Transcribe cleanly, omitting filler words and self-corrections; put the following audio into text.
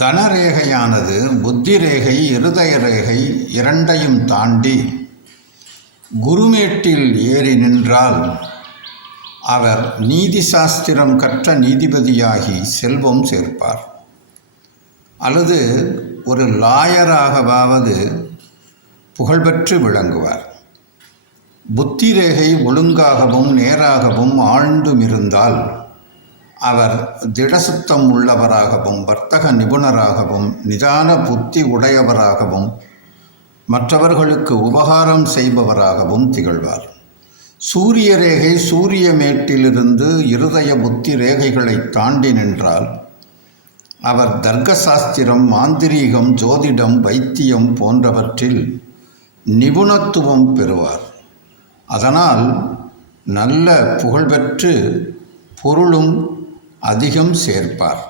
தனரேகையானது புத்தி ரேகை இருதய ரேகை இரண்டையும் தாண்டி குருமேட்டில் ஏறி நின்றால் அவர் நீதி சாஸ்திரம் கற்ற நீதிபதியாகி செல்வம் சேர்ப்பார். அல்லது ஒரு லாயராகவாவது புகழ்பெற்று விளங்குவார். புத்தி ரேகை ஒழுங்காகவும் நேராகவும் ஆழ்ந்தும் இருந்தால் அவர் திடசுத்தம் உள்ளவராகவும் வர்த்தக நிபுணராகவும் நிதான புத்தி உடையவராகவும் மற்றவர்களுக்கு உபகாரம் செய்பவராகவும் திகழ்வார். சூரிய ரேகை சூரிய மேட்டிலிருந்து இருதய புத்தி ரேகைகளை தாண்டி நின்றால் அவர் தர்க்கசாஸ்திரம், மாந்திரீகம், ஜோதிடம், வைத்தியம் போன்றவற்றில் நிபுணத்துவம் பெறுவார். அதனால் நல்ல புகழ்பெற்று பொருளும் அதிகம் சேர்ப்பார்.